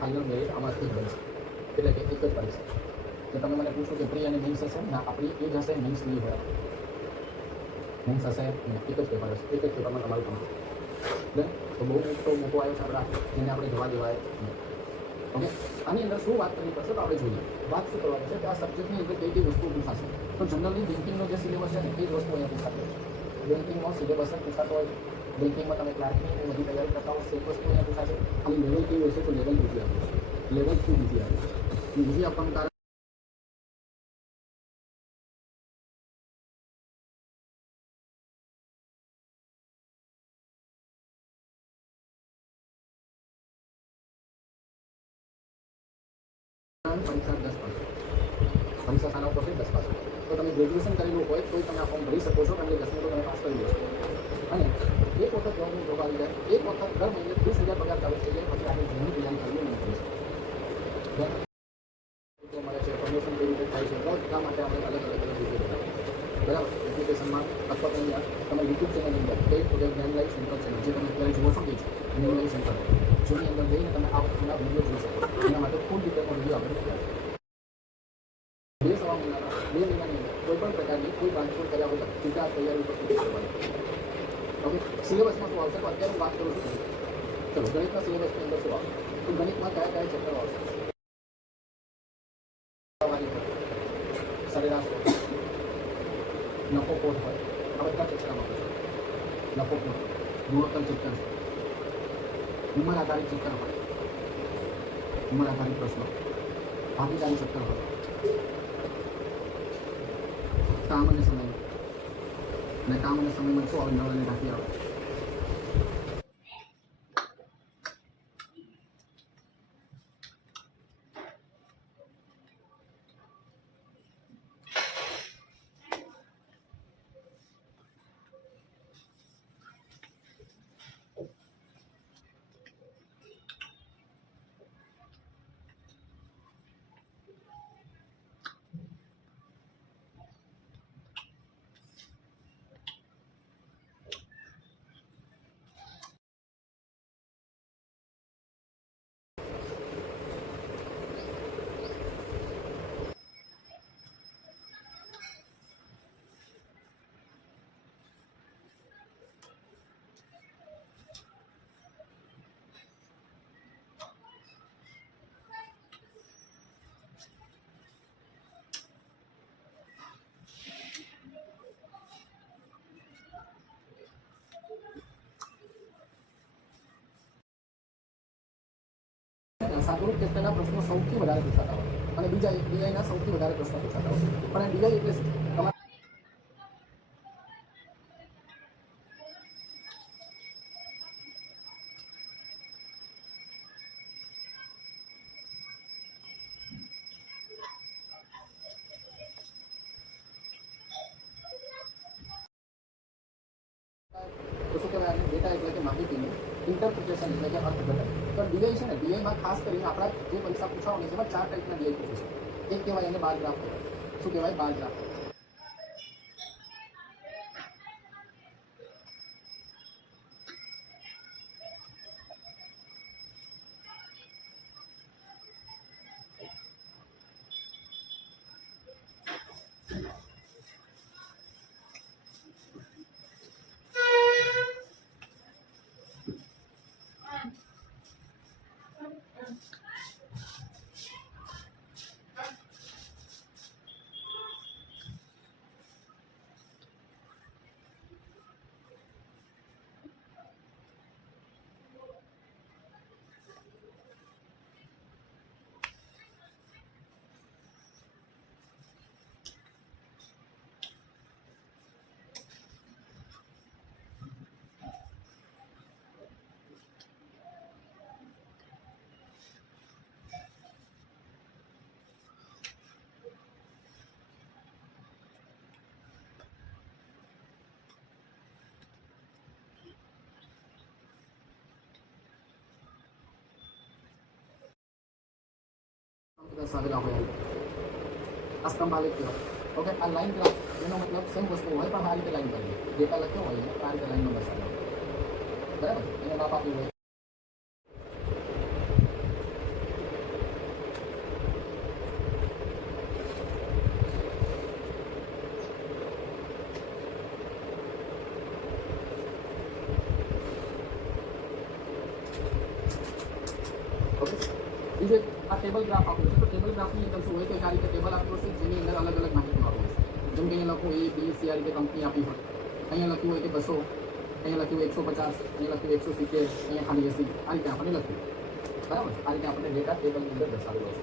Final merit આમાંથી જ બનશે, એટલે કે એક જ પરીક્ષા. તો તમે મને પૂછો કે પ્રી અને મેન્સ હશે, ના આપણી એ જ હશે, મેન્સ નહીં હોય, મેન્સ હશે એક જ પેપર હશે, એક જ પેપરમાં તમારું કમ્પ્લીટ. દેન તો બહુ મોટો આવ્યો છે આપણા, જેને આપણે જવા દેવાય નહીં. ઓકે, આની અંદર શું વાત કરવી પડશે તો આપણે જોઈએ. વાત શું કરવાની છે કે આ સબ્જેક્ટની અંદર કઈ કઈ વસ્તુઓ પૂછાશે. તો જનરલી બેન્કિંગનો જે સિલેબસ છે ને એ જ વસ્તુ અહીંયા પૂછાતો હોય. બેન્કિંગનો સિલેબસ પૂછાતો હોય. બેન્કિંગમાં તમે ક્લાર્કની બધી તૈયારી કરતા હો, એ વસ્તુ અહીંયા પૂછાશે. ખાલી લેવલ કેવું હશે તો લેવલ બીજી આપવું છે, લેવલ 2 બીજી આપવું છે. બીજી આપવાનું કારણ પરીક્ષા 10 પાસ, પરીક્ષા સારા ઉપર 10 પાસ. તો તમે ગ્રેજ્યુએશન કરેલું હોય તો તમે આ ફોર્મ ભરી શકો છો, કારણ કે 10 તો તમે પાસ કરી લેશો. અને એક વખત જોબની જોબ આવી જાય, એક વખત દર મહિને 30,000 પગાર ચાલુ થઈ જાય, પછી આપણે જેની તૈયારી કરવી નહીં કરી શકીએ. મળે છે, પ્રમોશન કેવી રીતે થાય છે, બધા માટે આપણે અલગ અલગ વિડીયો બનાવીએ છીએ. બરાબર, એપ્લિકેશનમાં અથવા અહીંયા તમે યુટ્યુબ ચેનલની અંદર એક જ્ઞાન લાઈવ સેન્ટર છે, જે તમે અત્યારે જુઓ છો કે જ્ઞાન લાઈવ સેન્ટર, જેની અંદર જઈને તમે આ વસ્તુના વિડીયો જોઈ શકો. એના માટે ફૂલ ડિટેલનો વિડીયો આપણે મૂક્યા છે. 2 સવા મહિનાના 2 મહિનાની અંદર કોઈ પણ પ્રકારની કોઈ ટ્રાન્સફર કર્યા વગર સીધા તૈયારી ઉપર પૂરી કરવાની. ઓકે, સિલેબસમાં શું આવશે તો અત્યારે હું વાત કરું છું. ચલો, ગણિતના સિલેબસની અંદર શું આવશે તો ગણિતમાં કયા કયા ચેપ્ટરો આવશે? સરેરાશ હોય, નફો ખોટ હોય, આ બધા ચેપ્ટરમાં હોય. નફો ખોટ, ગુણોત્તર ચેપ્ટર છે, ઉંમર આધારિત ચેપ્ટર હોય, ઉંમર આધારિત પ્રશ્નો, ભાગીદારી ચેપ્ટર હોય, કામ અને સમય, અને કામ અને સમયમાં શું આવે? નળ અને ટાંકી આવે. સાદુરૂપ ચેપ્ટરના પ્રશ્નો સૌથી વધારે પૂછાતા હોય, અને બીજા ડીઆઈના સૌથી વધારે પ્રશ્નો પૂછાતા હોય. પણ આ ડીઆઈ એટલે તમારે શું કહેવાય? ડેટા એટલે કે માહિતીનું ઇન્ટરપ્રિટેશન એટલે કે અર્થઘટન. તો ડીઆઈ છે ને, ડીઆઈમાં ખાસ કરીને આપણા જે પરીક્ષા પૂછાવાની છે એમાં 4 ટાઈપના ડીઆઈ પૂછે છે. એક કહેવાય એને બાર ગ્રાફ. શું કહેવાય? Bar graph. દર્શાવેલા હોય અસ્તંભ આલેખ કહેવાય. ઓકે, આ લાઈન ગ્રાફ એનો મતલબ સેમ વસ્તુ હોય, પણ આ રીતે લાઈન કરવી. ડેટા લખ્યો હોય ને આ રીતે લાઈનમાં દર્શાવ્યો હોય. બરાબર, એને માપ આપ્યું હોય. બીજું એક આ ટેબલ ગ્રાફ આપ્યું છે તો ટેબલ ગ્રાફની અંદર શું હોય તો આ રીતે ટેબલ આપ્યું છે જેની અંદર અલગ અલગ માહિતી આપી છે જેમ કે અહીંયા લખું A B C આ રીતે કંપની આપી હોય અહીંયા લખ્યું હોય કે 200 અહીંયા લખ્યું 150 અહીંયા લખ્યું 170 અહીંયા ખાલી 80 આ રીતે આપણે લખ્યું બરાબર આ રીતે આપણે ડેટા ટેબલની અંદર દર્શાવેલો છે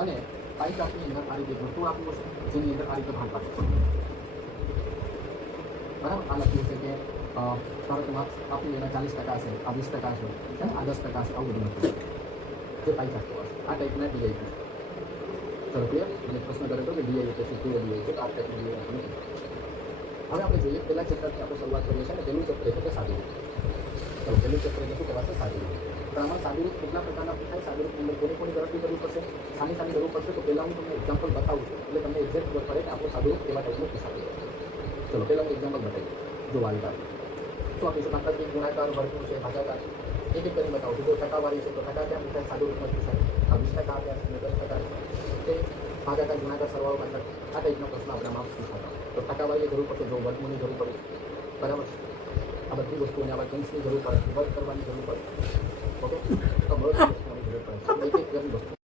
અને પાઈ ચાર્ટની અંદર આ રીતે વર્તુળ આપ્યું છે જેની અંદર આ રીતે ભાગ પાડ્યો છે બરાબર આ લખ્યું છે કે ધારો કે માર્ક્સ આપ્યું એના 40% છે આ 20% છે આ 10% છે આવું બધું લખ્યું જે પાઈ ચાર્ટ હશે આ ટાઈપના ડીઆઈ છે ચલો ક્લિયર એટલે પ્રશ્ન કરે તો કે ડીઆઈ એટલે શું ડીઆઈ છે તો આ ટાઈપનું ડીઆઈ આપણે હવે આપણે જોઈએ પહેલા ચેપ્ટરથી આપણે શરૂઆત કરીએ છીએ અને પહેલું ચેપ્ટર એટલે કે સાદુરૂપ ચલો પહેલું ચેપ્ટર એટલે શું કહેવાશે સાદુરૂપ પણ આમાં સાદુરૂપ કેટલા પ્રકારના થાય સાદુરૂપની અંદર કોની ગણતરી કરવી પડશે સાની કરવું પડશે તો પહેલાં હું તમને એક્ઝામ્પલ બતાવું છું એટલે તમને એક્ઝેક્ટ ખબર પડે કે આપણું સાદુરૂપ કેવા ટાઈપનું પૂછાતું ચલો પહેલાં હું એક્ઝામ્પલ બતાવી જો વાળી વાત શું આપીશું માત્રાત્મક ગુણાકાર વર્ગનું છે ભાગાકાર એક એક કરીને બતાવું છું જો ટકાવારી છે તો ટકા ક્યાં પૂછાય સાદુરૂપમાં પૂછાય આ 20% આપ્યા છે 10% તે ભાગાકાર ગુણાકાર સરવાળો પાછળ આ ટાઈપનો પ્રશ્ન આપણે માર્ક્સ પૂછાતા તો ટકાવારીની જરૂર પડશે જો વર્ગમૂળની જરૂર પડે બરાબર આ બધી વસ્તુઓને આવા કન્સની જરૂર પડે વર્ગ કરવાની જરૂર પડે ઓકે તો બધી વસ્તુઓની જરૂર પડે એક એક વસ્તુ